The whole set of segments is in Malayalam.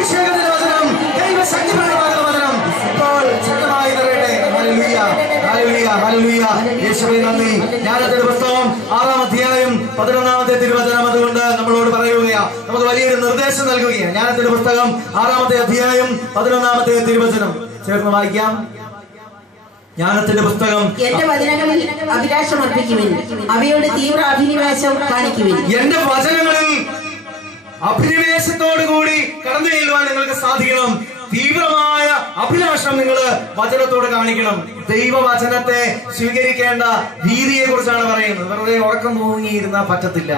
അഭിഷേകത്തിന്റെ വചനം, ദൈവശക്തിപരമാകുന്ന വചനം ഇപ്പോൾ ശക്തമായി നിറയട്ടെ. Hallelujah, hallelujah, hallelujah. യേശുവേ നന്ദി. ജ്ഞാനത്തിന്റെ പുസ്തകം 6-ാം അധ്യായം 11-ാമത്തെ തിരുവചനം അതുകൊണ്ട് നമ്മളോട് പറയുകയാ, നമുക്ക് വലിയൊരു നിർദ്ദേശം നൽകുകയാണ്. ജ്ഞാനത്തിന്റെ പുസ്തകം 6-ാമത്തെ അധ്യായം 11-ാമത്തെ തിരുവചനം ചേർന്ന് വായിക്കാം. ജ്ഞാനത്തിന്റെ പുസ്തകം, എന്റെ വചനങ്ങളിൽ അഭിലാഷം അർപ്പിക്കുവിൻ, അവയോട് തീവ്ര അഭിനിവേശം കാണിക്കുവിൻ. എന്റെ വചനങ്ങളിൽ അഭിനിവേശത്തോടുകൂടി കടന്നു ചെല്ലുവാൻ നിങ്ങൾക്ക് സാധിക്കണം. തീവ്രമായ അഭിലാഷം നിങ്ങൾ വചനത്തോട് കാണിക്കണം. ദൈവവചനത്തെ സ്വീകരിക്കേണ്ട രീതിയെ കുറിച്ചാണ് പറയുന്നത്. വെറുതെ ഉറക്കം തൂങ്ങിയിരുന്നാൽ പറ്റത്തില്ല,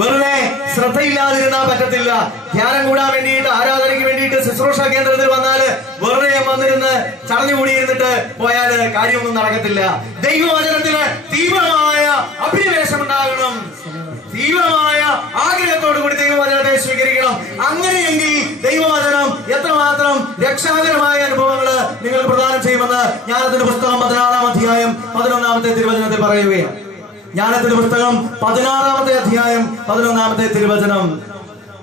വെറുതെ ശ്രദ്ധയില്ലാതിരുന്നാൽ പറ്റത്തില്ല. ധ്യാനം കൂടാൻ വേണ്ടിയിട്ട്, ആരാധനയ്ക്ക് വേണ്ടിയിട്ട് ശുശ്രൂഷ കേന്ദ്രത്തിൽ വന്നാല് വെറുതെ വന്നിരുന്ന് ചടഞ്ഞുകൂടിയിരുന്നിട്ട് പോയാല് കാര്യമൊന്നും നടക്കത്തില്ല. ദൈവവചനത്തിന് തീവ്രമായ അഭിനിവേശം ഉണ്ടാകണം. തീവ്രമായ ആഗ്രഹത്തോടു കൂടി ദൈവവചനത്തെ സ്വീകരിക്കണം. അങ്ങനെയെങ്കിൽ ദൈവവചനം എത്രമാത്രം രക്ഷാകരമായ അനുഭവങ്ങള് നിങ്ങൾ പ്രദാനം ചെയ്യുമെന്ന് ജ്ഞാനത്തിന്റെ പുസ്തകം 16-ാം അധ്യായം 11-ാമത്തെ തിരുവചനത്തിൽ പറയുകയാണ്. ജ്ഞാനത്തിന്റെ പുസ്തകം 16-ാമത്തെ അധ്യായം 11-ാമത്തെ തിരുവചനം,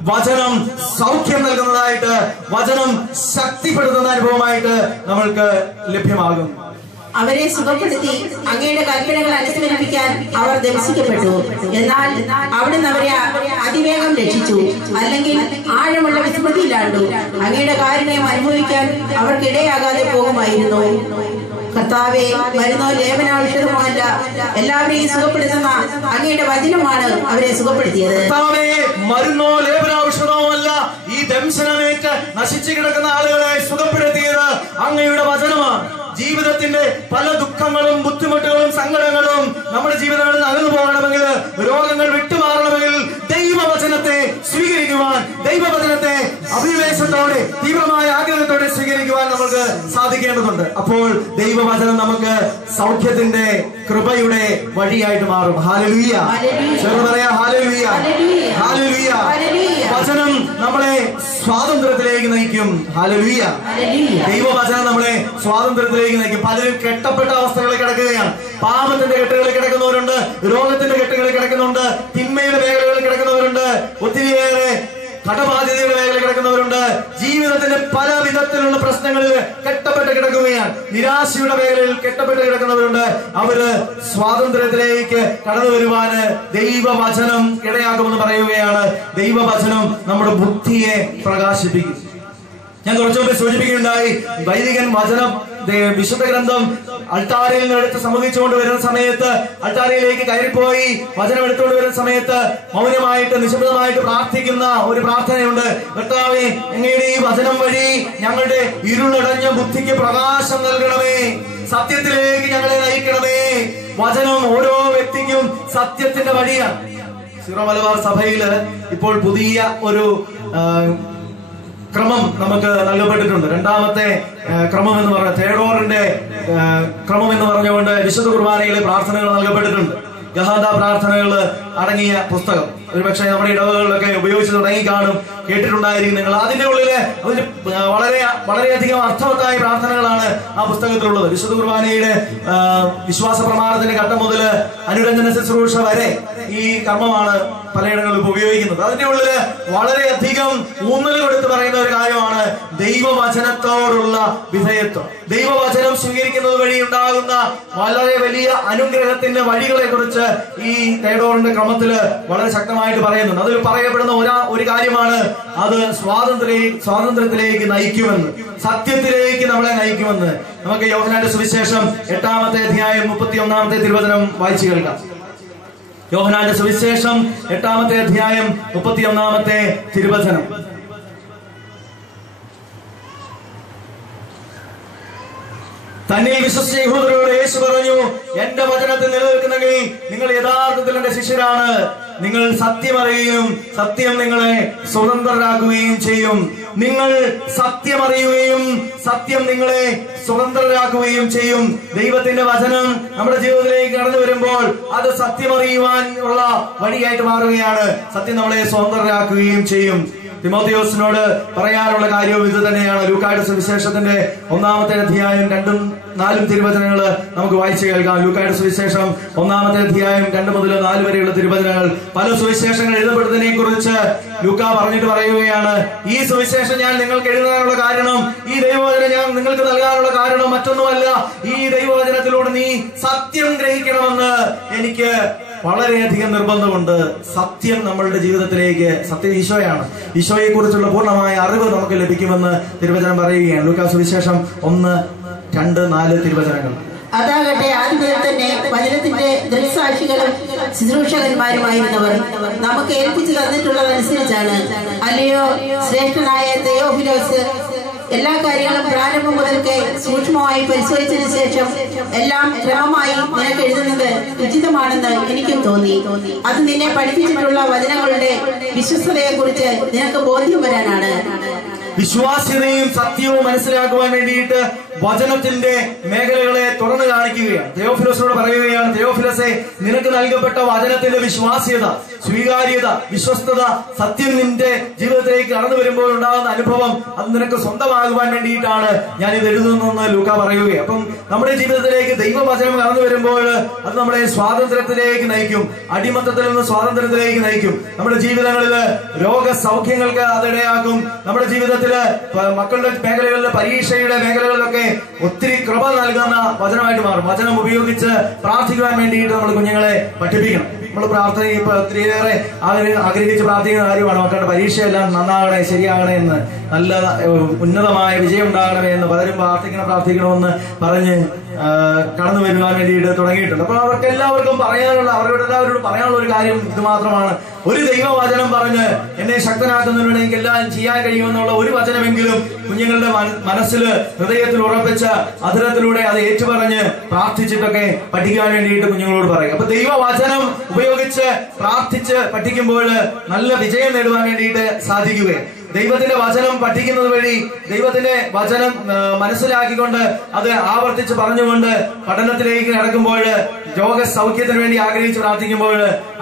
വചനം സൗഖ്യം നൽകുന്നതായിട്ട്, വചനം ശക്തിപ്പെടുത്തുന്ന അനുഭവമായിട്ട് നമ്മൾക്ക് ലഭ്യമാകും. അവരെ സുഖപ്പെടുത്തി അങ്ങയുടെ കൽപ്പനകൾ അനുസ്മരിപ്പിക്കാൻ അവർ ദംശിക്കപ്പെട്ടു. എന്നാൽ അവിടുന്ന് അവരെ അതിവേഗം രക്ഷിച്ചു, അല്ലെങ്കിൽ ആഴമുള്ള വിസ്മൃതിയിലാണ്ടു. അങ്ങയുടെ കാരുണ്യം അനുഭവിക്കാൻ അവർക്കിടയാകാതെ പോകുമായിരുന്നു. കർത്താവേ, മരുന്നോ ലേപനാവശ്യതമോ അല്ല, എല്ലാവരെയും സുഖപ്പെടുത്തുന്ന അങ്ങയുടെ വചനമാണ് അവരെ സുഖപ്പെടുത്തിയത്. മരുന്നോ ലേപനാവശ്യതമോ അല്ല, ഈ ദംശനമേറ്റ് നശിച്ചു കിടക്കുന്ന ആളുകളെ സുഖപ്പെടുത്തിയത് അങ്ങയുടെ വചനമാണ്. ജീവിതത്തിന്റെ പല ദുഃഖങ്ങളും ബുദ്ധിമുട്ടുകളും സങ്കടങ്ങളും നമ്മുടെ ജീവിതങ്ങളിൽ അകന്നു പോകണമെങ്കിൽ, രോഗങ്ങൾ വിട്ടുമാറണമെങ്കിൽ ദൈവവചനത്തെ സ്വീകരിക്കുവാൻ, ദൈവവചനത്തെ അഭിനിവേശത്തോടെ തീവ്രമായ ആഗ്രഹത്തോടെ സ്വീകരിക്കുവാൻ നമുക്ക് സാധിക്കേണ്ടതുണ്ട്. അപ്പോൾ ദൈവവചനം നമുക്ക് സൗഖ്യത്തിന്റെ കൃപയുടെ വഴിയായിട്ട് മാറും. ഹല്ലേലൂയ, പറയാ ഹല്ലേലൂയ, ഹല്ലേലൂയ. വചനം നമ്മളെ സ്വാതന്ത്ര്യത്തിലേക്ക് നയിക്കും. ഹല്ലേലൂയ. ദൈവവചനം നമ്മളെ സ്വാതന്ത്ര്യത്തിലേക്ക് നയിക്കും. പലരും കെട്ടപ്പെട്ട അവസ്ഥകളിൽ കിടക്കുകയാണ്. പാപത്തിന്റെ കെട്ടുകളിൽ കിടക്കുന്നവരുണ്ട്, രോഗത്തിന്റെ കെട്ടുകളിൽ കിടക്കുന്നുണ്ട്, തിന്മയുടെ മേഖലകളിൽ കിടക്കുന്നവരുണ്ട്, ഒത്തിരിയേറെ കടബാധ്യതയുടെ മേഖലയിൽ കിടക്കുന്നവരുണ്ട്. ജീവിതത്തിന്റെ പല വിധത്തിലുള്ള പ്രശ്നങ്ങളിൽ കെട്ടപ്പെട്ട് കിടക്കുകയാണ്. നിരാശയുടെ മേഖലയിൽ കെട്ടപ്പെട്ട് കിടക്കുന്നവരുണ്ട്. അവര് സ്വാതന്ത്ര്യത്തിലേക്ക് കടന്നു വരുവാന് ദൈവവചനം ഇടയാക്കുമെന്ന് പറയുകയാണ്. ദൈവവചനം നമ്മുടെ ബുദ്ധിയെ പ്രകാശിപ്പിക്കും. ഞാൻ കുറച്ചു മുമ്പ് സൂചിപ്പിക്കുകയുണ്ടായി, വൈദികൻ വചനം വിശുദ്ധ ഗ്രന്ഥം അൾത്താരയിൽ നിന്ന് എടുത്ത് സമർപ്പിച്ചുകൊണ്ട് വരുന്ന സമയത്ത്, അൾത്താരയിലേക്ക് കയറിപ്പോയി വചനം എടുത്തുകൊണ്ട് വരുന്ന സമയത്ത് മൗനമായിട്ട് നിശബ്ദമായിട്ട് പ്രാർത്ഥിക്കുന്ന ഒരു പ്രാർത്ഥനയുണ്ട്. കർത്താവേ, അങ്ങയുടെ ഈ വചനം വഴി ഞങ്ങളുടെ ഇരുളടഞ്ഞ ബുദ്ധിക്ക് പ്രകാശം നൽകണമേ, സത്യത്തിലേക്ക് ഞങ്ങളെ നയിക്കണമേ. വചനം ഓരോ വ്യക്തിക്കും സത്യത്തിന്റെ വഴിയാണ്. സീറോ മലബാർ സഭയില് ഇപ്പോൾ പുതിയ ഒരു ക്രമം നമുക്ക് നൽകപ്പെട്ടിട്ടുണ്ട്. രണ്ടാമത്തെ ക്രമം എന്ന് പറഞ്ഞ തേടോറിന്റെ ക്രമം എന്ന് പറഞ്ഞുകൊണ്ട് വിശുദ്ധ കുർബാനയിലെ പ്രാർത്ഥനകൾ നൽകപ്പെട്ടിട്ടുണ്ട്. ഗഹാദ പ്രാർത്ഥനകൾ അടങ്ങിയ പുസ്തകം ഒരുപക്ഷെ നമ്മുടെ ഇടവകളിലൊക്കെ ഉപയോഗിച്ച് തുടങ്ങി കാണും, കേട്ടിട്ടുണ്ടായിരിക്കും നിങ്ങൾ. അതിന്റെ ഉള്ളില് അതിന് വളരെയധികം അർത്ഥവത്തായ പ്രാർത്ഥനകളാണ് ആ പുസ്തകത്തിലുള്ളത്. വിശുദ്ധ കുർബാനയുടെ വിശ്വാസ പ്രമാണത്തിന്റെ ഘട്ടം മുതൽ അനുരഞ്ജന ശുശ്രൂഷ വരെ ഈ കർമ്മമാണ് പലയിടങ്ങളിലും ഉപയോഗിക്കുന്നത്. അതിന്റെ ഉള്ളില് വളരെയധികം ഊന്നൽ കൊടുത്ത് പറയുന്ന ഒരു കാര്യമാണ് ദൈവവചനത്തോടുള്ള വിധേയത്വം. ദൈവവചനം സ്വീകരിക്കുന്നത് വഴി ഉണ്ടാകുന്ന വളരെ വലിയ അനുഗ്രഹത്തിന്റെ വഴികളെ കുറിച്ച് ഈ തേടോറിന്റെ ക്രമത്തില് വളരെ ശക്തമായിട്ട് പറയുന്നുണ്ട്. അതിൽ പറയപ്പെടുന്ന ഒരു കാര്യമാണ്, അത് സ്വാതന്ത്ര്യത്തിലേക്ക് നയിക്കുമെന്ന്, സത്യത്തിലേക്ക് നമ്മളെ നയിക്കുമെന്ന്. നമുക്ക് യോഹന്നാന്റെ സുവിശേഷം 8-ാമത്തെ അധ്യായം 31-ാമത്തെ തിരുവചനം വായിച്ചു കേൾക്കാം. യോഹന്നാന്റെ സുവിശേഷം 8-ാമത്തെ അധ്യായം 31-ാമത്തെ തിരുവചനം. തന്നിൽ വിശ്വസിച്ച യഹൂദരോട് യേശു പറഞ്ഞു, എന്റെ വചനത്തിൽ നിലനിൽക്കുന്നെങ്കിൽ നിങ്ങൾ യഥാർത്ഥത്തിൽ എന്റെ ശിഷ്യരാണ്. നിങ്ങൾ സത്യം അറിയുകയും സത്യം നിങ്ങളെ സ്വതന്ത്രരാക്കുകയും ചെയ്യും. നിങ്ങൾ സത്യം അറിയുകയും സത്യം നിങ്ങളെ സ്വതന്ത്രരാക്കുകയും ചെയ്യും. ദൈവത്തിന്റെ വചനം നമ്മുടെ ജീവിതത്തിലേക്ക് കടന്നു വരുമ്പോൾ അത് സത്യം അറിയുവാൻ ഉള്ള വഴിയായിട്ട് മാറുകയാണ്. സത്യം നമ്മളെ സ്വതന്ത്രരാക്കുകയും ചെയ്യും. തിമോത്തിയോസിനോട് പറയാനുള്ള കാര്യവും ഇത് തന്നെയാണ്. ലൂക്കായുടെ സുവിശേഷത്തിന്റെ 1-ാമത്തെ അധ്യായം 2-4 തിരുവചനങ്ങൾ നമുക്ക് വായിച്ചു കേൾക്കാം. ലൂക്കായുടെ സുവിശേഷം 1-ാമത്തെ അധ്യായം 2 മുതൽ 4 വരെയുള്ള തിരുവചനങ്ങൾ. പല സുവിശേഷങ്ങൾ എഴുതപ്പെടുന്നതിനെ കുറിച്ച് ലൂക്ക പറഞ്ഞിട്ട് പറയുകയാണ്, ഈ സുവിശേഷം ഞാൻ നിങ്ങൾക്ക് എഴുതാനുള്ള കാരണം, ഈ ദൈവവചനം ഞാൻ നിങ്ങൾക്ക് നൽകാനുള്ള കാരണം മറ്റൊന്നുമല്ല, ഈ ദൈവവചനത്തിലൂടെ നീ സത്യം ഗ്രഹിക്കണമെന്ന് എനിക്ക് വളരെയധികം നിർബന്ധമുണ്ട്. സത്യം നമ്മളുടെ ജീവിതത്തിലേക്ക്, സത്യം ഈശോയാണ്, ഈശോയെ കുറിച്ചുള്ള പൂർണ്ണമായ അറിവ് നമുക്ക് ലഭിക്കുമെന്ന് തിരുവചനം പറയുകയാണ്. ലൂക്കാ സുവിശേഷം 1-2-4 തിരുവചനങ്ങൾ. അതാകട്ടെ ആദ്യം തന്നെ വചനത്തിന്റെ ദൃക്സാക്ഷികളും ശുശ്രൂഷകന്മാരുമായിരുന്നവർ നമുക്ക് ഏൽപ്പിച്ചു തന്നിട്ടുള്ളതനുസരിച്ചാണ്. അല്ലയോ ശ്രേഷ്ഠനായ തെയോഫിലോസ്, എല്ലാ കാര്യങ്ങളും പ്രാരംഭം മുതൽക്ക് സൂക്ഷ്മമായി പരിശോധിച്ചതിന് ശേഷം എല്ലാം ക്രമമായി നിനക്ക് എഴുതുന്നത് ഉചിതമാണെന്ന് എനിക്കും തോന്നി. അത് നിന്നെ പഠിപ്പിച്ചിട്ടുള്ള വചനങ്ങളുടെ വിശ്വസ്തതയെ കുറിച്ച് നിനക്ക് ബോധ്യം വരാനാണ്. വിശ്വാസ്യതയും സത്യവും മനസ്സിലാക്കുവാൻ വേണ്ടിയിട്ട് വചനത്തിന്റെ മേഖലകളെ തുറന്നു കാണിക്കുകയാണ്. തെയോഫിലോസിനോട് പറയുകയാണ്, തെയോഫിലോസെ, നിനക്ക് നൽകപ്പെട്ട വചനത്തിന്റെ വിശ്വാസ്യത, സ്വീകാര്യത, വിശ്വസ്തത, സത്യം നിന്റെ ജീവിതത്തിലേക്ക് കടന്നു വരുമ്പോൾ ഉണ്ടാകുന്ന അനുഭവം അത് നിനക്ക് സ്വന്തമാകുവാൻ വേണ്ടിയിട്ടാണ് ഞാൻ ഇത് എഴുതുന്നതെന്ന് ലൂക്ക പറയുകയാണ്. അപ്പം നമ്മുടെ ജീവിതത്തിലേക്ക് ദൈവവചനം കടന്നു വരുമ്പോൾ അത് നമ്മളെ സ്വാതന്ത്ര്യത്തിലേക്ക് നയിക്കും, അടിമത്തത്തിൽ നിന്ന് സ്വാതന്ത്ര്യത്തിലേക്ക് നയിക്കും. നമ്മുടെ ജീവിതങ്ങളിൽ രോഗസൗഖ്യങ്ങൾക്ക് അതിടയാക്കും. നമ്മുടെ ജീവിതത്തില് മക്കളുടെ മേഖലകളിലെ, പരീക്ഷയുടെ മേഖലകളിലൊക്കെ ഒത്തിരി കൃപ നൽകുന്ന വചനമായിട്ട് മാറും. വചനം ഉപയോഗിച്ച് പ്രാർത്ഥിക്കുവാൻ വേണ്ടിയിട്ട് നമ്മൾ കുഞ്ഞുങ്ങളെ പഠിപ്പിക്കണം. നമ്മൾ പ്രാർത്ഥന ഇപ്പൊ ഒത്തിരിയേറെ ആഗ്രഹിച്ച് പ്രാർത്ഥിക്കുന്ന കാര്യമാണ്. മക്കളുടെ പരീക്ഷയെല്ലാം നന്നാകണേ, ശരിയാകണേ എന്ന്, നല്ല ഉന്നതമായ വിജയം ഉണ്ടാകണമേ എന്ന് പലരും പ്രാർത്ഥിക്കണമെന്ന് പറഞ്ഞ് കടന്നു വരുവാൻ വേണ്ടിയിട്ട് തുടങ്ങിയിട്ടുണ്ട്. അപ്പൊ അവർക്ക് എല്ലാവർക്കും പറയാനുള്ള, അവരോട് എല്ലാവരോടും പറയാനുള്ള ഒരു കാര്യം ഇത് മാത്രമാണ്. ഒരു ദൈവവചനം പറഞ്ഞ് എന്നെ ശക്തനാക്കുന്നതിലൂടെ എനിക്ക് എല്ലാം ചെയ്യാൻ കഴിയുമെന്നുള്ള ഒരു വചനമെങ്കിലും കുഞ്ഞുങ്ങളുടെ മനസ്സിൽ, ഹൃദയത്തിൽ ഉറപ്പിച്ച അധരത്തിലൂടെ അത് ഏറ്റുപറഞ്ഞ് പ്രാർത്ഥിച്ചിട്ടൊക്കെ പഠിക്കാൻ വേണ്ടിയിട്ട് കുഞ്ഞുങ്ങളോട് പറയും. അപ്പൊ ദൈവവചനം ഉപയോഗിച്ച് പ്രാർത്ഥിച്ച് പഠിക്കുമ്പോൾ നല്ല വിജയം നേടുവാൻ വേണ്ടിയിട്ട് സാധിക്കുകയും, ദൈവത്തിന്റെ വചനം പഠിക്കുന്നത് വഴി ദൈവത്തിന്റെ വചനം മനസ്സിലാക്കിക്കൊണ്ട് അത് ആവർത്തിച്ച് പറഞ്ഞുകൊണ്ട് പഠനത്തിലേക്ക് നടക്കുമ്പോൾ, രോഗസൗഖ്യത്തിന് വേണ്ടി ആഗ്രഹിച്ച് പ്രാർത്ഥിക്കുമ്പോൾ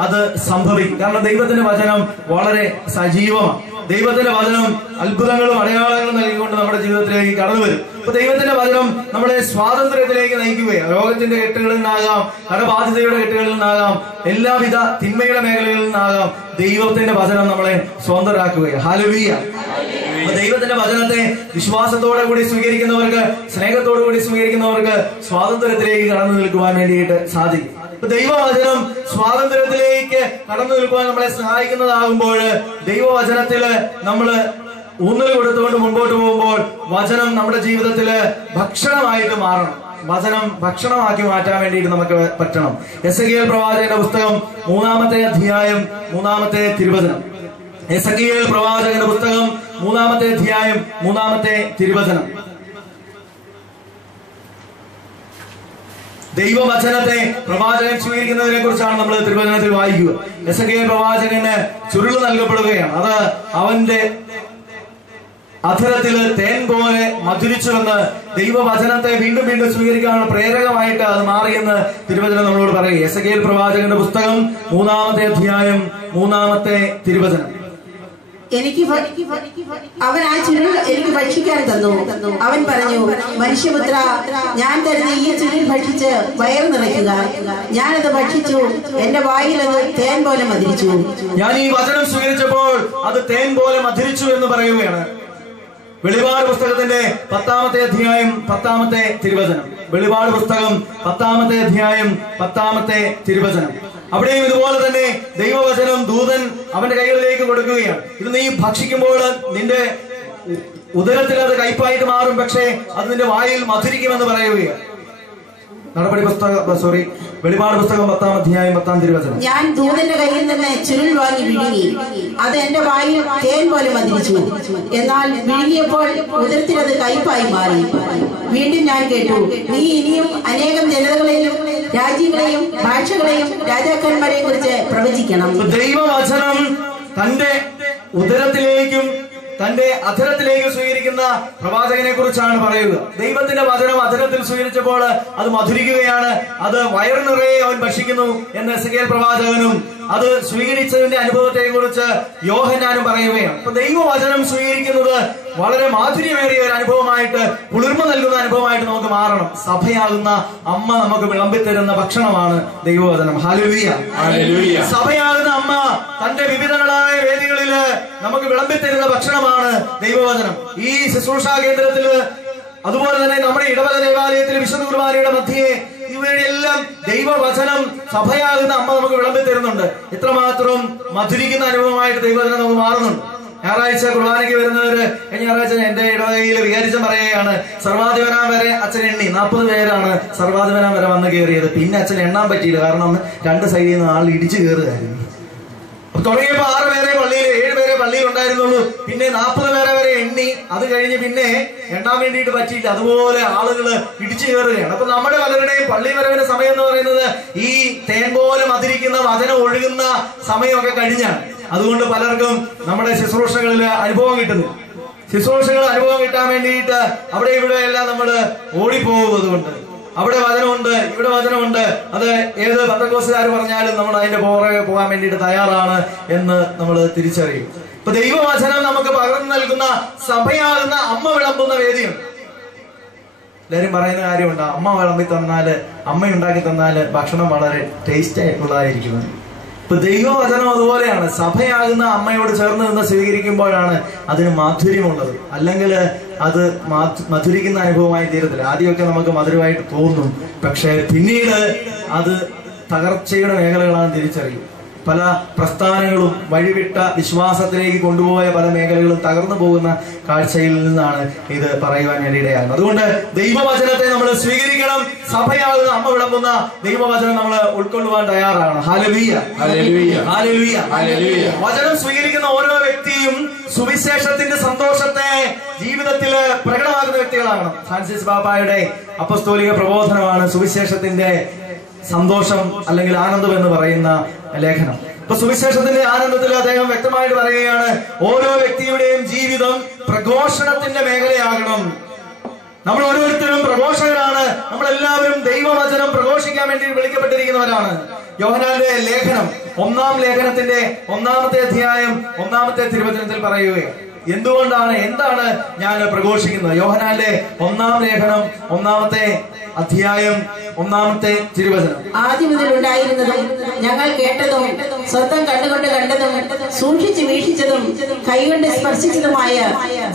അത് സംഭവിക്കും. കാരണം ദൈവത്തിന്റെ വചനം വളരെ സജീവമാണ്. ദൈവത്തിന്റെ വചനം അത്ഭുതങ്ങളും അടയാളങ്ങളും നൽകിക്കൊണ്ട് നമ്മുടെ ജീവിതത്തിലേക്ക് കടന്നു വരും. അപ്പൊ ദൈവത്തിന്റെ വചനം നമ്മളെ സ്വാതന്ത്ര്യത്തിലേക്ക് നയിക്കുകയാണ്. രോഗത്തിന്റെ കെട്ടുകളിൽ നിന്നാകാം, കടബാധ്യതയുടെ കെട്ടുകളിൽ നിന്നാകാം, എല്ലാവിധ തിന്മയുടെ മേഖലകളിൽ നിന്നാകാം, ദൈവത്തിന്റെ വചനം നമ്മളെ സ്വതന്ത്രരാക്കുകയാണ്. ഹല്ലേലൂയ. അപ്പൊ ദൈവത്തിന്റെ വചനത്തെ വിശ്വാസത്തോടെ കൂടി സ്വീകരിക്കുന്നവർക്ക്, സ്നേഹത്തോടു കൂടി സ്വീകരിക്കുന്നവർക്ക് സ്വാതന്ത്ര്യത്തിലേക്ക് കടന്നു നിൽക്കുവാൻ വേണ്ടിയിട്ട് സാധിക്കും. അപ്പൊ ദൈവവചനം സ്വാതന്ത്ര്യത്തിലേക്ക് കടന്നു നിൽക്കുവാൻ നമ്മളെ സഹായിക്കുന്നതാകുമ്പോൾ, ദൈവവചനത്തില് നമ്മള് ഊന്നൽ കൊടുത്തുകൊണ്ട് മുമ്പോട്ട് പോകുമ്പോൾ വചനം നമ്മുടെ ജീവിതത്തില് ഭക്ഷണമായിട്ട് മാറണം. വചനം ഭക്ഷണമാക്കി മാറ്റാൻ വേണ്ടിയിട്ട് നമുക്ക് പറ്റണം. എസെക്കിയേൽ പ്രവാചകന്റെ പുസ്തകം 3-ാമത്തെ അധ്യായം 3-ാമത്തെ തിരുവചനം. എസെക്കിയേൽ പ്രവാചകന്റെ പുസ്തകം 3-ാമത്തെ അധ്യായം 3-ാമത്തെ തിരുവചനം. ദൈവവചനത്തെ പ്രവാചകൻ സ്വീകരിക്കുന്നതിനെ കുറിച്ചാണ് നമ്മൾ തിരുവചനത്തിൽ വായിക്കുക. എസെക്കിയേൽ പ്രവാചകന് ചുരുള് നൽകപ്പെടുകയാണ്. അത് അവന്റെ അധരത്തില് തേൻ പോലെ മധുരിച്ചുവെന്ന്, ദൈവവചനത്തെ വീണ്ടും വീണ്ടും സ്വീകരിക്കാനുള്ള പ്രേരകമായിട്ട് അത് മാറിയെന്ന് തിരുവചനം നമ്മളോട് പറയും. എസെക്കിയേൽ പ്രവാചകന്റെ പുസ്തകം 3-ാമത്തെ അധ്യായം 3-ാമത്തെ തിരുവചനം. അവൻ ആ ചുരുൾ എനിക്ക് ഭക്ഷിക്കാൻ തന്നു. അവൻ പറഞ്ഞു, മനുഷ്യപുത്ര, ഞാൻ തരുന്ന ഈ ചുരുൾ ഭക്ഷിച്ച് വയറ് നിറയ്ക്കുക. ഞാനത് ഭക്ഷിച്ചു, എന്റെ വായിൽ അത് തേൻ പോലെ മധുരിച്ചു. ഞാൻ ഈ വചനം സ്വീകരിച്ചപ്പോൾ അത് തേൻ പോലെ മധുരിച്ചു എന്ന് പറയുകയാണ്. വെളിപാട് പുസ്തകത്തിന്റെ 10-ാമത്തെ അധ്യായം 10-ാമത്തെ തിരുവചനം. വെളിപാട് പുസ്തകം 10-ാമത്തെ അധ്യായം 10-ാമത്തെ തിരുവചനം. അവിടെയും ഇതുപോലെ തന്നെ ദൈവവചനം ദൂതൻ അവന്റെ കൈകളിലേക്ക് കൊടുക്കുകയാണ്. ഇത് നീ ഭക്ഷിക്കുമ്പോൾ നിന്റെ ഉദരത്തിൽ അത് കയ്പായിട്ട് മാറും, പക്ഷേ അത് നിന്റെ വായിൽ മധുരിക്കുമെന്ന് പറയുകയാണ്. വെളിപാട് പുസ്തകം 10-ാം അധ്യായം 10-ാം തിരുവചനം. ഞാൻ ദൂതന്റെ കയ്യിൽ നിന്ന് ചുരുൾ വാങ്ങി വിഴുങ്ങി, അത് എന്റെ വായിൽ തേൻ പോലെ മധുരിച്ചു. എന്നാൽ വിഴുങ്ങിയപ്പോൾ ഉദരത്തിൽ അത് കയ്പായി മാറി. വീണ്ടും ഞാൻ കേട്ടു, നീ ഇനിയും അനേകം ജനതകളെയും രാജ്യങ്ങളെയും ഭാഷകളെയും രാജാക്കന്മാരെയും കുറിച്ച് പ്രവചിക്കണം. ദൈവവചനം തന്റെ ഉദരത്തിലേക്കും തന്റെ അധരത്തിലേക്ക് സ്വീകരിക്കുന്ന പ്രവാചകനെ കുറിച്ചാണ് പറയുക. ദൈവത്തിന്റെ വചനം അധരത്തിൽ സ്വീകരിച്ചപ്പോൾ അത് മധുരിക്കുകയാണ്, അത് വയറു നിറയെ അവൻ ഭക്ഷിക്കുന്നു എന്ന് എസെക്കിയേൽ പ്രവാചകനും അത് സ്വീകരിച്ചതിന്റെ അനുഭവത്തെ കുറിച്ച് യോഹന്നാനും പറയുകയാണ്. അപ്പൊ ദൈവവചനം സ്വീകരിക്കുന്നത് വളരെ മാധുര്യമേറിയ ഒരു അനുഭവമായിട്ട്, കുളിർമ നൽകുന്ന അനുഭവമായിട്ട് നമുക്ക് മാറണം. സഭയാകുന്ന അമ്മ നമുക്ക് വിളമ്പിത്തരുന്ന ഭക്ഷണമാണ് ദൈവവചനം. Hallelujah, hallelujah. സഭയാകുന്ന അമ്മ തന്റെ വിവിധങ്ങളായ വേദികളില് നമുക്ക് വിളമ്പിത്തരുന്ന ഭക്ഷണമാണ് ദൈവവചനം. ഈ ശുശ്രൂഷാ കേന്ദ്രത്തില്, അതുപോലെ തന്നെ നമ്മുടെ ഇടവക ദേവാലയത്തിൽ വിശുദ്ധ കുർബാനയുടെ മധ്യേ ഇവയെല്ലാം ദൈവവചനം സഭയാകുന്ന അമ്മ നമുക്ക് വിളമ്പി തരുന്നുണ്ട്. ഇത്രമാത്രം മധുരിക്കുന്ന അനുഭവമായിട്ട് ദൈവവചനം നമുക്ക് മാറുന്നുണ്ട്. ഞായറാഴ്ച കുർബാനയ്ക്ക് വരുന്നവര്, കഴിഞ്ഞ ഞായറാഴ്ച എന്റെ ഇടവകയിൽ വികാരിച്ചൻ പറയുകയാണ്, സർവാധിപനാം വരെ അച്ഛൻ എണ്ണി 40 പേരാണ് സർവാധിപനാം വരെ വന്ന് കയറിയത്. പിന്നെ അച്ഛൻ എണ്ണാൻ പറ്റിയില്ല, കാരണം 2 സൈഡിൽ നിന്ന് ആൾ ഇടിച്ചു കയറുകയായിരുന്നു. തുടങ്ങിയപ്പോ 6 പേരെ പള്ളിയിൽ, 7 പേരെ പള്ളിയിൽ ഉണ്ടായിരുന്നുള്ളൂ. പിന്നെ 40 പേരെ വരെ എണ്ണി. അത് കഴിഞ്ഞ് പിന്നെ എണ്ണാൻ വേണ്ടിയിട്ട് പറ്റിയില്ല. അതുപോലെ ആളുകൾ ഇടിച്ചു കയറുകയാണ്. അപ്പൊ നമ്മുടെ പലരുടെയും പള്ളി വരവിന്റെ സമയം എന്ന് പറയുന്നത് ഈ തേൻ പോലെ മധുരിക്കുന്ന വചനം ഒഴുകുന്ന സമയമൊക്കെ കഴിഞ്ഞാണ്. അതുകൊണ്ട് പലർക്കും നമ്മുടെ ശുശ്രൂഷകളിൽ അനുഭവം കിട്ടുന്നു. ശുശ്രൂഷകൾ അനുഭവം കിട്ടാൻ വേണ്ടിയിട്ട് അവിടെ ഇവിടെ എല്ലാം നമ്മൾ ഓടിപ്പോകുന്നതുകൊണ്ട്, അവിടെ വചനമുണ്ട്, ഇവിടെ വചനമുണ്ട്, അത് ഏത് പെന്തക്കോസ്തുകാർ പറഞ്ഞാലും നമ്മൾ അതിന്റെ പുറകെ പോകാൻ വേണ്ടിയിട്ട് തയ്യാറാണ് എന്ന് നമ്മൾ തിരിച്ചറിയും. ഇപ്പൊ ദൈവവചനം നമുക്ക് പകർന്നു നൽകുന്ന സഭയാകുന്ന അമ്മ വിളമ്പുന്ന വേദിയുണ്ട്. എല്ലാരും പറയുന്ന കാര്യമുണ്ട്, അമ്മ വിളമ്പി തന്നാല്, അമ്മ ഉണ്ടാക്കി തന്നാല് ഭക്ഷണം വളരെ ടേസ്റ്റ് ആയിട്ടുള്ളതായിരിക്കുന്നത്. ഇപ്പൊ ദൈവവചനം അതുപോലെയാണ്. സഭയാകുന്ന അമ്മയോട് ചേർന്ന് നിന്ന് സ്വീകരിക്കുമ്പോഴാണ് അതിന് മാധുര്യമുള്ളത്. അല്ലെങ്കിൽ അത് മധുരിക്കുന്ന അനുഭവമായി തീരത്തില്ല. ആദ്യമൊക്കെ നമുക്ക് മധുരമായിട്ട് തോന്നും, പക്ഷെ പിന്നീട് അത് തകർച്ചയുടെ മേഖലകളാണ് തിരിച്ചറിയും. പല പ്രസ്ഥാനങ്ങളും വഴിവിട്ട വിശ്വാസത്തിലേക്ക് കൊണ്ടുപോയ പല മേഖലകളും തകർന്നു പോകുന്ന കാഴ്ചയിൽ നിന്നാണ് ഇത് പറയുവാൻ വേണ്ടിയിടയാകുന്നത്. അതുകൊണ്ട് ദൈവവചനത്തെ നമ്മൾ സ്വീകരിക്കണം. സഭയാകുന്ന അമ്മ വിളമ്പുന്ന ദൈവവചനം നമ്മൾ ഉൾക്കൊള്ളുവാൻ തയ്യാറാണ്. Hallelujah, hallelujah, hallelujah, hallelujah. വചനം സ്വീകരിക്കുന്ന ഓരോ വ്യക്തിയും സുവിശേഷത്തിന്റെ സന്തോഷത്തെ ജീവിതത്തിൽ പ്രകടമാക്കുന്ന വ്യക്തികളാകണം. ഫ്രാൻസിസ് പാപ്പായുടെ അപ്പസ്തോലിക പ്രബോധനമാണ് സുവിശേഷത്തിന്റെ സന്തോഷം അല്ലെങ്കിൽ ആനന്ദം എന്ന് പറയുന്ന ലേഖനം. ഇപ്പൊ സുവിശേഷത്തിന്റെ ആനന്ദത്തിൽ അദ്ദേഹം വ്യക്തമായിട്ട് പറയുകയാണ്, ഓരോ വ്യക്തിയുടെയും ജീവിതം പ്രഘോഷണത്തിന്റെ മേഖലയാകണം. നമ്മൾ ഓരോരുത്തരും പ്രഘോഷകരാണ്. നമ്മളെല്ലാവരും ദൈവവചനം പ്രഘോഷിക്കാൻ വേണ്ടി വിളിക്കപ്പെട്ടിരിക്കുന്നവരാണ്. യോഹന്നാന്റെ ലേഖനം, 1-ാം ലേഖനത്തിന്റെ 1-ാമത്തെ അധ്യായം 1-ാമത്തെ തിരുവചനത്തിൽ പറയുകയാണ്, എന്താണ് ഞാൻ പ്രഘോഷിക്കുന്നത്. യോഹന്നാന്റെ 1-ാം ലേഖനം 1-ാമത്തെ അധ്യായം 1-ാമത്തെ തിരുവചനം. ആദ്യം മുതൽ ഉണ്ടായിരുന്നതും ഞങ്ങൾ കേട്ടതും സ്വന്തം കണ്ണുകൊണ്ട് കണ്ടതും സൂക്ഷിച്ച് വീക്ഷിച്ചതും കൈകൊണ്ട് സ്പർശിച്ചതുമായ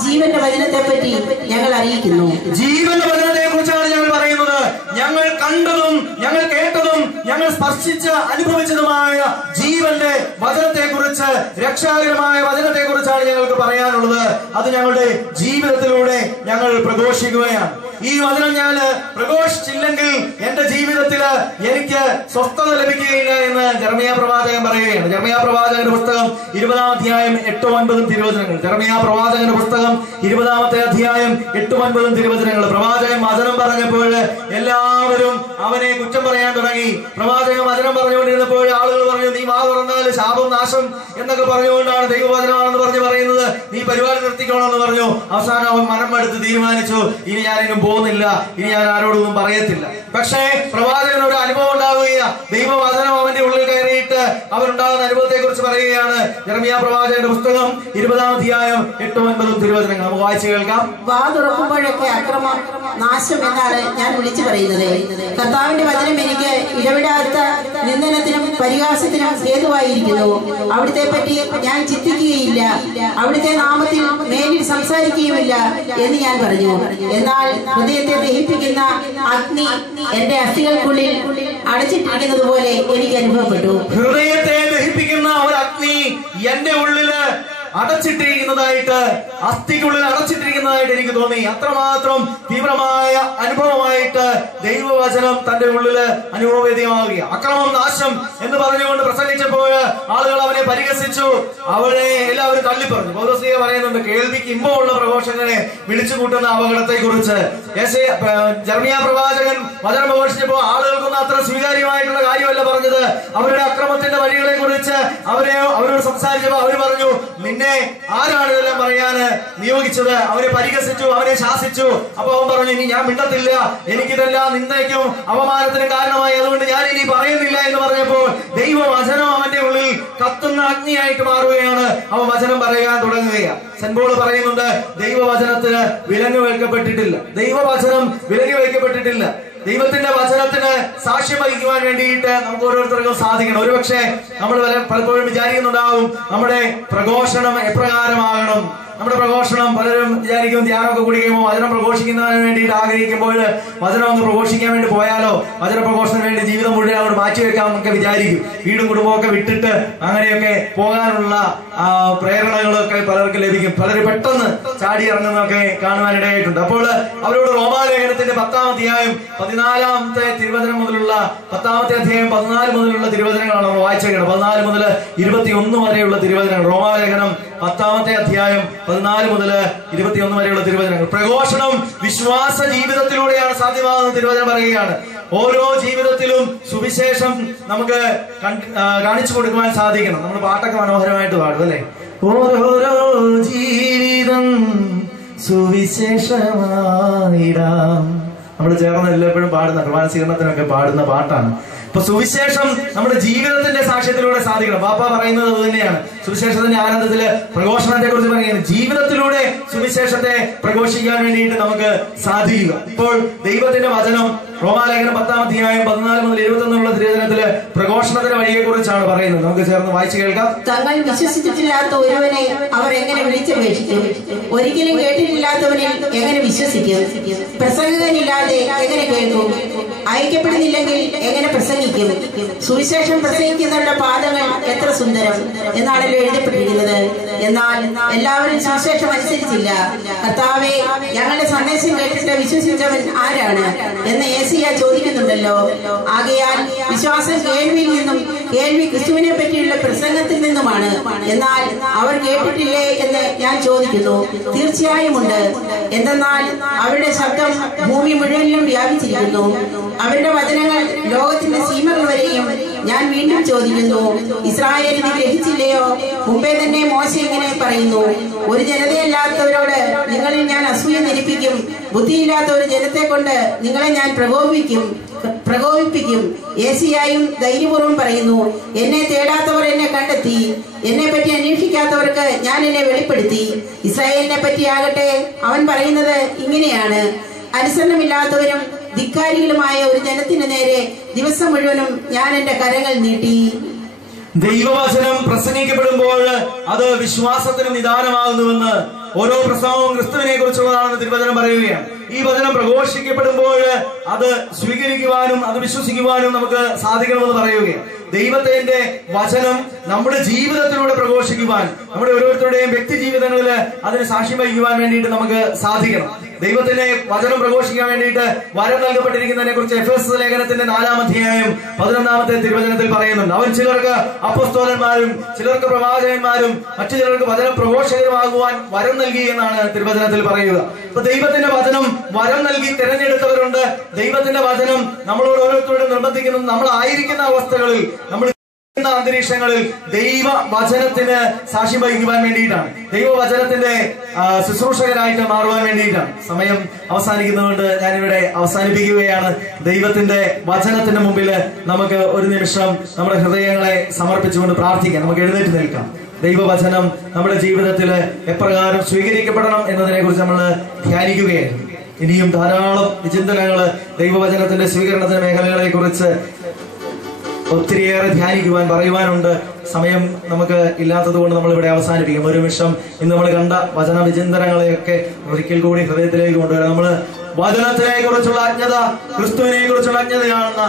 ജീവന്റെ വചനത്തെ പറ്റി ഞങ്ങൾ അറിയിക്കുന്നു. ജീവന്റെ വചനത്തെ കുറിച്ചാണ് ഞങ്ങൾ പറയുന്നത്. ഞങ്ങൾ കണ്ടതും ഞങ്ങൾ കേട്ടതും ഞങ്ങൾ സ്പർശിച്ച് അനുഭവിച്ചതുമായ ജീവന്റെ വചനത്തെ കുറിച്ച്, രക്ഷാകരമായ വചനത്തെ കുറിച്ചാണ് ഞങ്ങൾക്ക് പറയാനുള്ളത്. അത് ഞങ്ങളുടെ ജീവിതത്തിലൂടെ ഞങ്ങൾ പ്രഘോഷിക്കുകയാണ്. ഈ വചനം ഞാൻ പ്രഘോഷിച്ചില്ലെങ്കിൽ എന്റെ ജീവിതത്തിൽ എനിക്ക് സ്വസ്ഥത ലഭിക്കുകയില്ല എന്ന് ജെറമ്യാ പ്രവാചകൻ പറയുകയാണ്. ജെറമ്യാ പ്രവാചകന്റെ പുസ്തകം 20-ാം അധ്യായം 8-9 തിരുവചനങ്ങൾ. ജെറമ്യാ പ്രവാചകന്റെ പുസ്തകം 20-ാമത്തെ അധ്യായം 8-9 തിരുവചനങ്ങൾ. പ്രവാചകൻ വചനം പറഞ്ഞപ്പോൾ എല്ലാവരും അവനെ കുറ്റം പറയാൻ തുടങ്ങി. പ്രവാചകൻ വചനം പറഞ്ഞുകൊണ്ടിരുന്നപ്പോൾ ആളുകൾ പറഞ്ഞു, നീ വാ തുറന്നാൽ ശാപം നാശം എന്നൊക്കെ പറഞ്ഞുകൊണ്ടാണ് ദൈവവചനമാണെന്ന് പറയുന്നത്, നീ പരിപാടി നിർത്തിക്കണമെന്ന് പറഞ്ഞു. അവസാനം അവൻ മനമെടുത്ത് തീരുമാനിച്ചു, ഇനി ഞാനിനും പോകുന്നില്ല, ഇനി ഞാൻ ആരോടൊന്നും പറയത്തില്ല. പക്ഷേ പ്രവാചകനൊരു അനുഭവം ഉണ്ടാവുകയാണ്. ദൈവവചനം അവന്റെ ഉള്ളിൽ കയറിയിട്ട് അവനുണ്ടാകുന്ന അനുഭവത്തെ കുറിച്ച് പറയുകയാണ്. ജെറമ്യാ പ്രവാചകന്റെ പുസ്തകം 20-ാം അധ്യായം 8-9 തിരുവചനങ്ങൾ നമുക്ക് വായിച്ചു കേൾക്കാം. വാ തുറക്കുമ്പോഴൊക്കെ അക്രമം, നാശം എന്നാണ് ഞാൻ വിളിച്ചു പറയുന്നത്. കർത്താവിന്റെ വചനം എനിക്ക് ഇടവിടാത്ത നിന്ദനത്തിനും പരിഹാസത്തിനും ഹേതുവായിരിക്കുന്നു. അവിടുത്തെ പറ്റി ഞാൻ ചിന്തിക്കുകയില്ല, അവിടുത്തെ നാമത്തിൽ മേലിൽ സംസാരിക്കുകയുമില്ല എന്ന് ഞാൻ പറഞ്ഞു. എന്നാൽ ഹൃദയത്തെ ദഹിപ്പിക്കുന്ന അഗ്നി എന്റെ അസ്ഥികൾക്കുള്ളിൽ അടച്ചിട്ടിരിക്കുന്നത് പോലെ എനിക്ക് അനുഭവപ്പെട്ടു. ഹൃദയത്തെ ദഹിപ്പിക്കുന്ന ഒരു അഗ്നി എന്റെ ഉള്ളില് അടച്ചിട്ടിരിക്കുന്നതായിട്ട്, അസ്ഥിക്കുള്ളിൽ അടച്ചിട്ടിരിക്കുന്നതായിട്ട് എനിക്ക് തോന്നി. അത്രമാത്രം തീവ്രമായ അനുഭവമായിട്ട് ദൈവവചനം തന്റെ ഉള്ളില് അനുഭവവേദ്യമാവുക. അക്രമം, നാശം എന്ന് പറഞ്ഞുകൊണ്ട് പ്രസംഗിച്ചപ്പോൾ ആളുകൾ അവനെ പരിഹസിച്ചു, അവനെ എല്ലാവരും തള്ളിപ്പറഞ്ഞു. പൗലോസ് പറയുന്നുണ്ട്, കേൾവിക്ക് ഇമ്പമുള്ള പ്രഘോഷകനെ വിളിച്ചു കൂട്ടുന്ന അപകടത്തെ കുറിച്ച്. ജെറമ്യാ പ്രവാചകൻ വചനം പ്രഘോഷിച്ചപ്പോൾ ആളുകൾക്കൊന്നും അത്ര സ്വീകാര്യമായിട്ടുള്ള കാര്യമല്ല പറഞ്ഞത്. അവരുടെ അക്രമത്തിന്റെ വഴികളെ കുറിച്ച് അവരോട് സംസാരിച്ചപ്പോൾ അവർ പറഞ്ഞു, നിന്നെ നിന്നെ ആരാണ് ഇതെല്ലാം പറയാന് നിയോഗിച്ചത്? അവനെ പരിഹസിച്ചു, അവനെ ശാസിച്ചു. അപ്പൊ അവൻ പറഞ്ഞു, ഇനി ഞാൻ മിണ്ടത്തില്ല, എനിക്കിതെല്ലാം നിന്ദയ്ക്കും അപമാനത്തിനും കാരണമായി, അതുകൊണ്ട് ഞാൻ ഇനി പറയുന്നില്ല എന്ന് പറഞ്ഞപ്പോൾ ദൈവവചനം അവന്റെ ഉള്ളിൽ കത്തുന്ന അഗ്നിയായിട്ട് മാറുകയാണ്. അവൻ വചനം പറയാൻ തുടങ്ങുകയാണ്. സെന്റ് പോൾ പറയുന്നുണ്ട്, ദൈവവചനത്തിന് വിലങ്ങ് വെക്കപ്പെട്ടിട്ടില്ല, ദൈവവചനം വിലങ്ങ് വെക്കപ്പെട്ടിട്ടില്ല. ദൈവത്തിന്റെ വചനത്തിന് സാക്ഷ്യം വഹിക്കുവാൻ വേണ്ടിയിട്ട് നമുക്ക് ഓരോരുത്തർക്കും സാധിക്കണം. ഒരുപക്ഷെ നമ്മൾ പലപ്പോഴും വിചാരിക്കുന്നുണ്ടാവും, നമ്മുടെ പ്രഘോഷണം എപ്രകാരമാകണം. നമ്മുടെ പ്രഘോഷണം പലരും വിചാരിക്കും, ധ്യാനമൊക്കെ കുടിക്കുമ്പോൾ വചനം പ്രഘോഷിക്കുന്നതിന് വേണ്ടിയിട്ട് ആഗ്രഹിക്കുമ്പോൾ വചനം അങ്ങ് പ്രഘോഷിക്കാൻ വേണ്ടി പോയാലോ, വചന പ്രഘോഷത്തിന് വേണ്ടി ജീവിതം മുഴുവൻ അങ്ങോട്ട് മാറ്റിവെക്കാമെന്നൊക്കെ വിചാരിക്കും. വീടും കുടുംബമൊക്കെ വിട്ടിട്ട് അങ്ങനെയൊക്കെ പോകാനുള്ള പ്രേരണകളൊക്കെ പലർക്ക് ലഭിക്കും. പലരും പെട്ടെന്ന് ചാടി ഇറങ്ങുന്നതൊക്കെ കാണുവാനിടയായിട്ടുണ്ട്. അപ്പോൾ അവരോട് റോമാലേഖനത്തിന്റെ 10-ാം അധ്യായം 14-ാമത്തെ തിരുവചനം മുതലുള്ള 10-ാമത്തെ അധ്യായം 14 മുതലുള്ള തിരുവചനങ്ങളാണ് നമ്മൾ വായിച്ചേക്കുന്നത്. 14 മുതൽ 21 വരെയുള്ള തിരുവചനങ്ങൾ. റോമാലേഖനം 10-ാമത്തെ അധ്യായം 14 മുതൽ 21 വരെയുള്ള തിരുവചനങ്ങൾ. പ്രഘോഷണം വിശ്വാസ ജീവിതത്തിലൂടെയാണ് സാധ്യമാകുന്ന തിരുവചനം പറയുകയാണ്. ഓരോ ജീവിതത്തിലും സുവിശേഷം നമുക്ക് കാണിച്ചു കൊടുക്കുവാൻ സാധിക്കണം. നമ്മൾ പാട്ടൊക്കെ മനോഹരമായിട്ട് പാടും അല്ലെ? ഓരോരോ ജീവിതം സുവിശേഷമായിടാം. നമ്മൾ ചേർന്ന് എല്ലായ്പ്പോഴും പാടുന്ന കുർബാന സ്വീകരണത്തിനൊക്കെ പാടുന്ന പാട്ടാണ്. അപ്പൊ സുവിശേഷം നമ്മുടെ ജീവിതത്തിന്റെ സാക്ഷ്യത്തിലൂടെ സാധിക്കണം. പാപ്പ പറയുന്നത് അത് തന്നെയാണ്. സുവിശേഷത്തിന്റെ ആനന്ദത്തില് പ്രഘോഷണത്തെ കുറിച്ച് പറയുന്നത് ജീവിതത്തിലൂടെ സുവിശേഷത്തെ പ്രഘോഷിക്കാൻ വേണ്ടിയിട്ട് നമുക്ക് സാധിക്കുക. ഇപ്പോൾ ദൈവത്തിന്റെ വചനം റോമാലേഖനം 10-ാം അധ്യായം 14 മുതൽ 21 തിരുവചനത്തില് പ്രഘോഷണത്തിന്റെ വഴിയെ കുറിച്ചാണ് പറയുന്നത്. നമുക്ക് ചേർന്ന് വായിച്ചു കേൾക്കാം. തങ്ങൾ വിശ്വസിച്ചിട്ടില്ലാത്ത ഒരുവനെ അവർ എങ്ങനെ വിളിച്ചപേക്ഷിക്കും? ഒരിക്കലും കേട്ടിട്ടില്ലാത്തവനിൽ എങ്ങനെ വിശ്വസിക്കും? പ്രസംഗകനില്ലാതെ എങ്ങനെ കേൾക്കും? അയക്കപ്പെടുന്നില്ലെങ്കിൽ എങ്ങനെ പ്രസംഗിക്കും? സുവിശേഷം പ്രസംഗിക്കുന്നവരുടെ പാദങ്ങൾ എത്ര സുന്ദരം എന്നാണല്ലോ എഴുതപ്പെട്ടിരിക്കുന്നത്. എന്നാൽ എല്ലാവരും സുവിശേഷം അനുസരിച്ചില്ല. കർത്താവേ, ഞങ്ങളുടെ സന്ദേശം കേട്ടിട്ട് വിശ്വസിച്ചവൻ ആരാണ് എന്ന് യേശയ്യാ ചോദിക്കുന്നുണ്ടല്ലോ. ആകയാൽ വിശ്വാസം കേൾവിയിൽ നിന്നും, കേൾവി ക്രിസ്തുവിനെ പറ്റിയുള്ള പ്രസംഗത്തിൽ നിന്നുമാണ്. എന്നാൽ അവർ കേട്ടിട്ടില്ലേ എന്ന് ഞാൻ ചോദിക്കുന്നു. തീർച്ചയായും ഉണ്ട്. എന്തെന്നാൽ അവരുടെ ശബ്ദം ഭൂമി മുഴുവനിലും വ്യാപിച്ചിരിക്കുന്നു, അവരുടെ വചനങ്ങൾ ലോകത്തിന്റെ സീമകൾ വരെയും. ഞാൻ വീണ്ടും ചോദിക്കുന്നു, ഇസ്രായേൽ ഇത് ഗ്രഹിച്ചില്ലയോ? മുമ്പേ തന്നെ മോശ ഇങ്ങനെ പറയുന്നു, ഒരു ജനതയല്ലാത്തവരോട് നിങ്ങളിൽ ഞാൻ അസൂയ ധരിപ്പിക്കും, ബുദ്ധിയില്ലാത്ത ഒരു ജനത്തെ കൊണ്ട് നിങ്ങളെ ഞാൻ പ്രകോപിപ്പിക്കും. യേശയ്യായും ധൈര്യപൂർവ്വം പറയുന്നു, എന്നെ തേടാത്തവർ എന്നെ കണ്ടെത്തി, എന്നെ പറ്റി അന്വേഷിക്കാത്തവർക്ക് ഞാൻ എന്നെ വെളിപ്പെടുത്തി. ഇസ്രായേലിനെ പറ്റിയാകട്ടെ അവൻ പറയുന്നത് ഇങ്ങനെയാണ്, അനുസരണമില്ലാത്തവരും ധിക്കാരികളുമായ ഒരു ജനത്തിന് നേരെ ദിവസം മുഴുവനും ഞാൻ എന്റെ കരങ്ങൾ നീട്ടി. ദൈവവചനം പ്രസംഗിക്കപ്പെടുമ്പോൾ അത് വിശ്വാസത്തിന് നിദാനമാകുന്നുവെന്ന് ഓരോ പ്രസംഗവും ക്രിസ്തുവിനെ കുറിച്ചുള്ളതാണെന്ന് തിരുവചനം പറയുകയാണ്. ഈ വചനം പ്രഘോഷിക്കപ്പെടുമ്പോൾ അത് സ്വീകരിക്കുവാനും അത് വിശ്വസിക്കുവാനും നമുക്ക് സാധിക്കണമെന്ന് പറയുകയാണ്. ദൈവത്തിന്റെ വചനം നമ്മുടെ ജീവിതത്തിലൂടെ പ്രഘോഷിക്കുവാൻ, നമ്മുടെ ഓരോരുത്തരുടെയും വ്യക്തി ജീവിതങ്ങളിൽ അതിന് സാക്ഷ്യം വഹിക്കുവാൻ വേണ്ടിയിട്ട് നമുക്ക് സാധിക്കണം. ദൈവത്തിന്റെ വചനം പ്രഘോഷിക്കാൻ വേണ്ടിയിട്ട് വരം നൽകപ്പെട്ടിരിക്കുന്നതിനെ കുറിച്ച് എഫേസ്യ ലേഖനത്തിന്റെ 4-ാം അധ്യായം 11-ാമത്തെ തിരുവചനത്തിൽ പറയുന്നുണ്ട്. അവൻ ചിലർക്ക് അപ്പോസ്തലന്മാരും ചിലർക്ക് പ്രവാചകന്മാരും മറ്റു ചിലർക്ക് വചനം പ്രഘോഷകരുമാകുവാൻ വരം നൽകി എന്നാണ് തിരുവചനത്തിൽ പറയുക. അപ്പൊ ദൈവത്തിന്റെ വചനം വരം നൽകി തിരഞ്ഞെടുത്തവരുണ്ട്. ദൈവത്തിന്റെ വചനം നമ്മളോട് ഓരോരുത്തരോടും നിർബന്ധിക്കുന്നത് നമ്മളായിരിക്കുന്ന അവസ്ഥകളിൽ, നമ്മൾ അന്തരീക്ഷങ്ങളിൽ ദൈവ വചനത്തിന് സാക്ഷ്യം വഹിക്കുവാൻ വേണ്ടിയിട്ടാണ്, ദൈവവചനത്തിന്റെ ശുശ്രൂഷകരായിട്ട് മാറുവാൻ വേണ്ടിയിട്ടാണ്. സമയം അവസാനിക്കുന്നതുകൊണ്ട് ഞാനിവിടെ അവസാനിപ്പിക്കുകയാണ്. ദൈവത്തിന്റെ വചനത്തിന്റെ മുമ്പിൽ നമുക്ക് ഒരു നിമിഷം നമ്മുടെ ഹൃദയങ്ങളെ സമർപ്പിച്ചുകൊണ്ട് പ്രാർത്ഥിക്കാം. നമുക്ക് എഴുന്നേറ്റ് നിൽക്കാം. ദൈവവചനം നമ്മുടെ ജീവിതത്തിൽ എപ്രകാരം സ്വീകരിക്കപ്പെടണം എന്നതിനെ കുറിച്ച് നമ്മൾ ധ്യാനിക്കുകയായിരുന്നു. ഇനിയും ധാരാളം വിചിന്തനങ്ങള് ദൈവവചനത്തിന്റെ സ്വീകരണത്തിന്റെ മേഖലകളെ കുറിച്ച് ഒത്തിരിയേറെ ധ്യാനിക്കുവാൻ പറയുവാനുണ്ട്. സമയം നമുക്ക് ഇല്ലാത്തത് കൊണ്ട് നമ്മൾ ഇവിടെ അവസാനിപ്പിക്കും. ഒരു നിമിഷം ഇന്ന് നമ്മൾ കണ്ട വചന വിചിന്തനങ്ങളെയൊക്കെ ഒരിക്കൽ കൂടി ഹൃദയത്തിലേക്ക് കൊണ്ടുവരാം. നമ്മള് വചനത്തിനെ കുറിച്ചുള്ള അജ്ഞത ക്രിസ്തുവിനെ കുറിച്ചുള്ള അജ്ഞതയാണെന്ന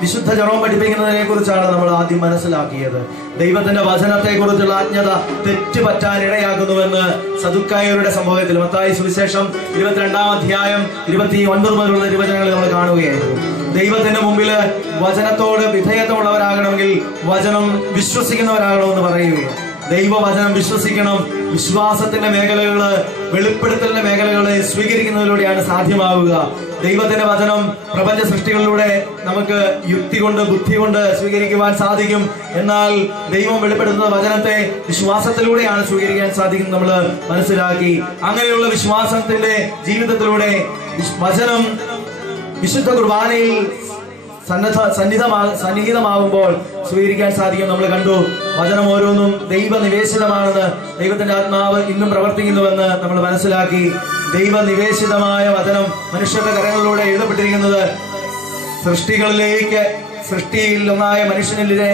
വിശുദ്ധ ജെറോം പഠിപ്പിക്കുന്നതിനെ കുറിച്ചാണ് നമ്മൾ ആദ്യം മനസ്സിലാക്കിയത്. ദൈവത്തിന്റെ വചനത്തെ കുറിച്ചുള്ള അജ്ഞത തെറ്റുപറ്റാൻ ഇടയാക്കുന്നുവെന്ന് സദുക്കായരുടെ സംഭവത്തിൽ മത്തായി സുവിശേഷം 22-ാം അധ്യായം 29 മുതലുള്ള തിരുവചനങ്ങളിൽ നമ്മൾ കാണുകയായിരുന്നു. ദൈവത്തിന്റെ മുമ്പില് വചനത്തോട് വിധേയത്വമുള്ളവരാകണമെങ്കിൽ വചനം വിശ്വസിക്കുന്നവരാകണമെന്ന് പറയുകയാണ്. ദൈവവചനം വിശ്വസിക്കണം. വിശ്വാസത്തിന്റെ മേഖലകള്, വെളിപ്പെടുത്തലിന്റെ മേഖലകളെ സ്വീകരിക്കുന്നതിലൂടെയാണ് സാധ്യമാവുക. ദൈവത്തിന്റെ വചനം പ്രപഞ്ച സൃഷ്ടികളിലൂടെ നമുക്ക് യുക്തി കൊണ്ട്, ബുദ്ധി കൊണ്ട് സ്വീകരിക്കുവാൻ സാധിക്കും. എന്നാൽ ദൈവം വെളിപ്പെടുത്തുന്ന വചനത്തെ വിശ്വാസത്തിലൂടെയാണ് സ്വീകരിക്കാൻ സാധിക്കും. നമ്മൾ മനസ്സിലാക്കി അങ്ങനെയുള്ള വിശ്വാസത്തിന്റെ ജീവിതത്തിലൂടെ വചനം വിശുദ്ധ കുർബാനയിൽ സന്നിഹിതമാകുമ്പോൾ സ്വീകരിക്കാൻ സാധിക്കും. നമ്മൾ കണ്ടു, വചനം ഓരോന്നും ദൈവനിവേശിതമാണെന്ന്, ദൈവത്തിന്റെ ആത്മാവ് ഇന്നും പ്രവർത്തിക്കുന്നുവെന്ന് നമ്മൾ മനസ്സിലാക്കി. ദൈവനിവേശിതമായ വചനം മനുഷ്യരുടെ കരങ്ങളിലൂടെ എഴുതപ്പെട്ടിരിക്കുന്നത് സൃഷ്ടിയിൽ ഒന്നായ മനുഷ്യനിലെ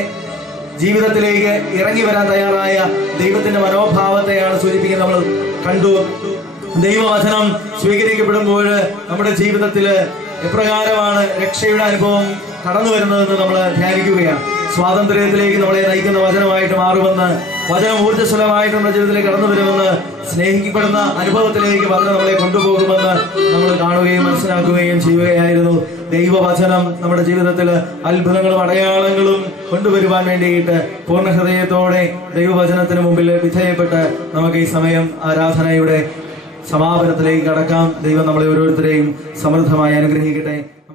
ജീവിതത്തിലേക്ക് ഇറങ്ങി വരാൻ തയ്യാറായ ദൈവത്തിന്റെ മനോഭാവത്തെയാണ് സൂചിപ്പിക്കുന്നത്. നമ്മൾ കണ്ടു, ദൈവവചനം സ്വീകരിക്കപ്പെടുമ്പോൾ നമ്മുടെ ജീവിതത്തില് എപ്രകാരമാണ് രക്ഷയുടെ അനുഭവം കടന്നു വരുന്നതെന്ന് നമ്മൾ ധ്യാനിക്കുകയാണ്. സ്വാതന്ത്ര്യത്തിലേക്ക് നമ്മളെ നയിക്കുന്ന വചനമായിട്ട് മാറുമെന്ന്, വചനം ഊർജ്ജസ്വലമായിട്ട് നമ്മുടെ ജീവിതത്തിലേക്ക് കടന്നു വരുമെന്ന്, സ്നേഹിക്കപ്പെടുന്ന അനുഭവത്തിലേക്ക് വചനം നമ്മളെ കൊണ്ടുപോകുമെന്ന് നമ്മൾ കാണുകയും മനസ്സിലാക്കുകയും ചെയ്യുകയായിരുന്നു. ദൈവവചനം നമ്മുടെ ജീവിതത്തിൽ അത്ഭുതങ്ങളും അടയാളങ്ങളും കൊണ്ടുവരുവാൻ വേണ്ടിയിട്ട് പൂർണ്ണ ഹൃദയത്തോടെ ദൈവവചനത്തിന് മുമ്പിൽ വിധേയപ്പെട്ട് നമുക്ക് ഈ സമയം ആരാധനയുടെ സമാപനത്തിലേക്ക് കടക്കാം. ദൈവം നമ്മളെ ഓരോരുത്തരെയും സമൃദ്ധമായി അനുഗ്രഹിക്കട്ടെ.